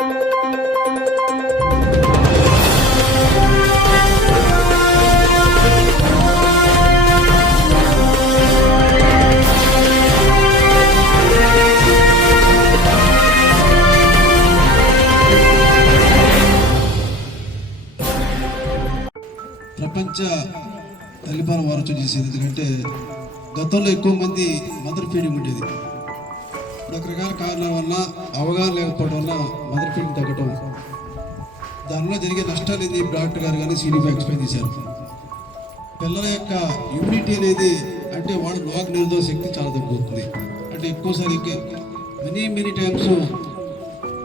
ప్రపంచ తల్లిపాల వారోత్సవం చేసేది. ఎందుకంటే గతంలో ఎక్కువ మంది మదర్ ఫీడింగ్ ఉండేది. రకరకాల కారణాల వల్ల అవగాహన లేకపోవడం వల్ల మదర్ ఫీల్డ్ తగ్గటం. దానివల్ల జరిగే నష్టాలు ఇది డాక్టర్ గారు కానీ సీడీపీ ఎక్స్ప్లెయిన్ చేశారు పిల్లల యొక్క ఇమ్యూనిటీ అనేది అంటే వాళ్ళ రోగ నిరోధక శక్తి చాలా తగ్గిపోతుంది. అంటే ఎక్కువసారి మెనీ మెనీ టైమ్స్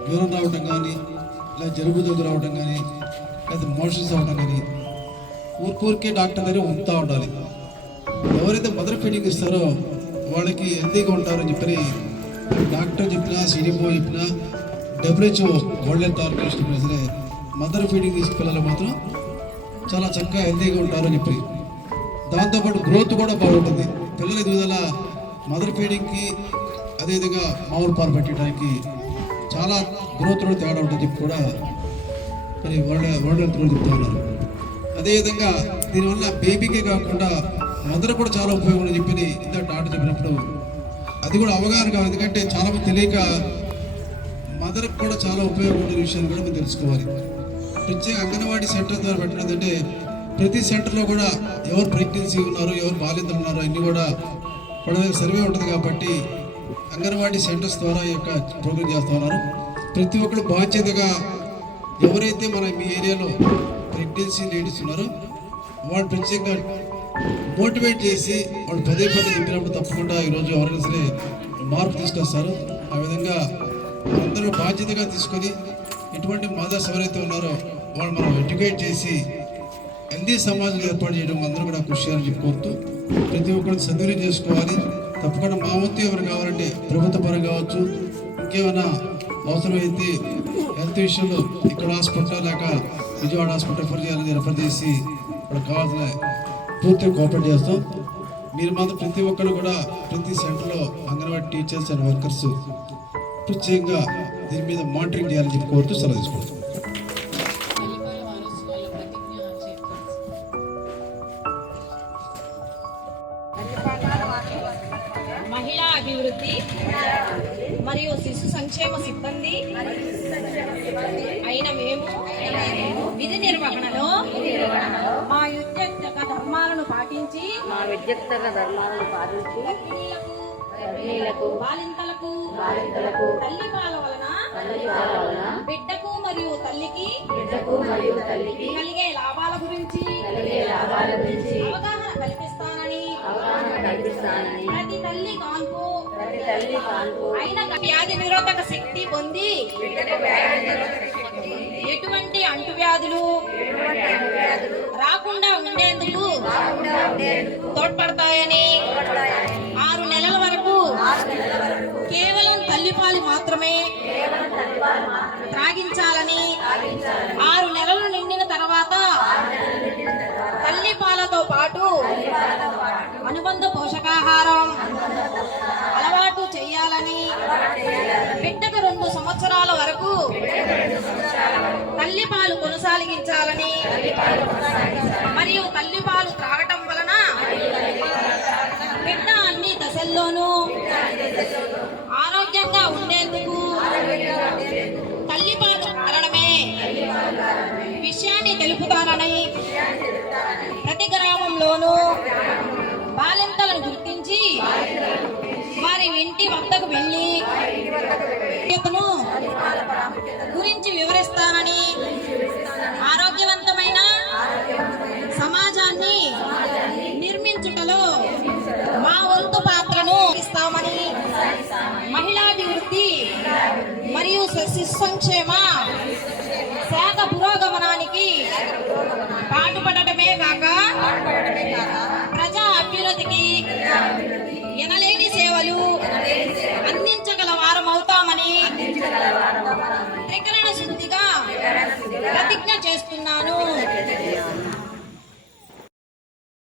జ్వరం రావడం కానీ లేదా జలుబు దగ్గర రావడం కానీ లేదా మోషన్స్ అవ్వడం కానీ ఊరికూరికే డాక్టర్ దగ్గర ఉంటూ ఉండాలి. ఎవరైతే మదర్ ఫీడింగ్ ఇస్తారో వాళ్ళకి హెల్తీగా ఉంటారని చెప్పని డాక్టర్ చెప్పినా సిడిపో చెప్పినా డబ్ల్యూహెచ్ఓ వరల్డ్ హెల్త్ ఆర్గనైజేషన్ చెప్పినా సరే మదర్ ఫీడింగ్ ఇస్తే మాత్రం చాలా చక్కగా హెల్తీగా ఉంటారని చెప్పి. దాంతోపాటు గ్రోత్ కూడా బాగుంటుంది. పిల్లల ఎదుగుదల మదర్ ఫీడింగ్కి అదేవిధంగా మామూలు పాలు పెట్టడానికి చాలా గ్రోత్లో తేడా ఉంటుంది చెప్పి కూడా మరి వరల్డ్ వరల్డ్ హెల్త్ కూడా చెప్తా ఉన్నారు. అదేవిధంగా దీనివల్ల బేబీకే కాకుండా మదర్ కూడా చాలా ఉపయోగం అని చెప్పి ఇంత డాక్టర్ చెప్పినప్పుడు అది కూడా అవగాహన కావాలి. ఎందుకంటే చాలా మంది తెలియక మదర్కి కూడా చాలా ఉపయోగపడే ఉండే విషయాన్ని కూడా మనం తెలుసుకోవాలి. ప్రత్యేక అంగన్వాడీ సెంటర్ ద్వారా పెట్టడం అంటే ప్రతి సెంటర్లో కూడా ఎవరు ప్రెగ్నెన్సీ ఉన్నారు ఎవరు బాలింతలు ఉన్నారు అన్నీ కూడా వాళ్ళ సర్వే ఉంటుంది కాబట్టి అంగన్వాడీ సెంటర్స్ ద్వారా ఈ యొక్క ప్రోగ్రామ్ చేస్తూ ఉన్నారు. ప్రతి ఒక్కరు బాధ్యతగా ఎవరైతే మన మీ ఏరియాలో ప్రెగ్నెన్సీ లేడీస్ ఉన్నారో వాళ్ళు ప్రత్యేకంగా మోటివేట్ చేసి వాళ్ళు పదే పదే చెప్పినప్పుడు తప్పకుండా ఈరోజు ఎవరైనా సరే మార్పు తీసుకొస్తారు. ఆ విధంగా అందరూ బాధ్యతగా తీసుకొని ఎటువంటి మదర్స్ ఎవరైతే ఉన్నారో వాళ్ళు మనం ఎడ్యుకేట్ చేసి హెల్దీ సమాజం ఏర్పాటు చేయడం అందరూ కూడా కృషి చేయాలని చెప్పుకోవద్దు ప్రతి ఒక్కరు సద్వినియోగం చేసుకోవాలి. తప్పకుండా మా వంతు ఎవరు కావాలంటే ప్రభుత్వ పరం కావచ్చు ఇంకేమైనా అవసరమైతే హెల్త్ విషయంలో ఇక్కడ హాస్పిటల్ లేక విజయవాడ హాస్పిటల్ రిఫర్ చేయాలని రిఫర్ చేసి ఇక్కడ కావాల్సిన పూర్తిగా కోఆపరేట్ చేస్తాం. మీరు మాత్రం ప్రతి ఒక్కరు కూడా ప్రతి సెంటర్లో అంగన్వాడీ టీచర్స్ అండ్ వర్కర్స్ ప్రత్యేకంగా దీని మీద మానిటరింగ్ చేయాలని చెప్పి కోరుతూ సెలవు తీసుకుంటాం మహిళా అభివృద్ధి మరియు శిశు సంక్షేమ సిబ్బంది అయిన మేము విధి నిర్వహణలో మా యుద్ధ ధర్మాలను పాటించి మా విద్యుక్తర ధర్మాలను పాటించి గర్భిణీలకు, బాలింతలకు వలన వలన బిడ్డకు మరియు తల్లికి బిడ్డకు మరియు తల్లికి కలిగే లాభాల గురించి కలిగే లాభాల గురించి అవగాహన కల్పిస్తానని అవగాహన కల్పిస్తానని ప్రతి తల్లి కాన్పు ప్రతి తల్లి కాన్పు అయిన వ్యాధి నిరోధక శక్తి పొంది ఎటువంటి అంటువ్యాధులు రాకుండా ఉండేందుకు తోడ్పడతాయని ఆరు నెలల వరకు కేవలం తల్లిపాలు మాత్రమే త్రాగించాలని ఆరు నెలలు నిండిన తర్వాత తల్లిపాలతో పాటు అనుబంధ పోషకాహారం అలవాటు చేయాలని బిడ్డకు రెండు సంవత్సరాల వరకు తల్లిపాలు కొనసాగించాలని. మరియు తల్లిపాలు త్రాగటం వలన బిడ్డ అన్ని దశల్లోనూ ఆరోగ్యంగా ఉండేందుకు తల్లిపాలు కారణమే విషయాన్ని తెలుపుతానని ప్రతి గ్రామంలోనూ బాలింతలను గుర్తించి వారి ఇంటి వద్దకు వెళ్ళి గురించి వివరిస్తానని శిశు సంక్షేమ? శాఖ పురోగమనానికి పాటుపడటమే కాక ప్రజా అభ్యున్నతికి ఎనలేని సేవలు అందించగల వారం అవుతామని త్రికరణ శుద్ధిగా ప్రతిజ్ఞ చేస్తున్నాను.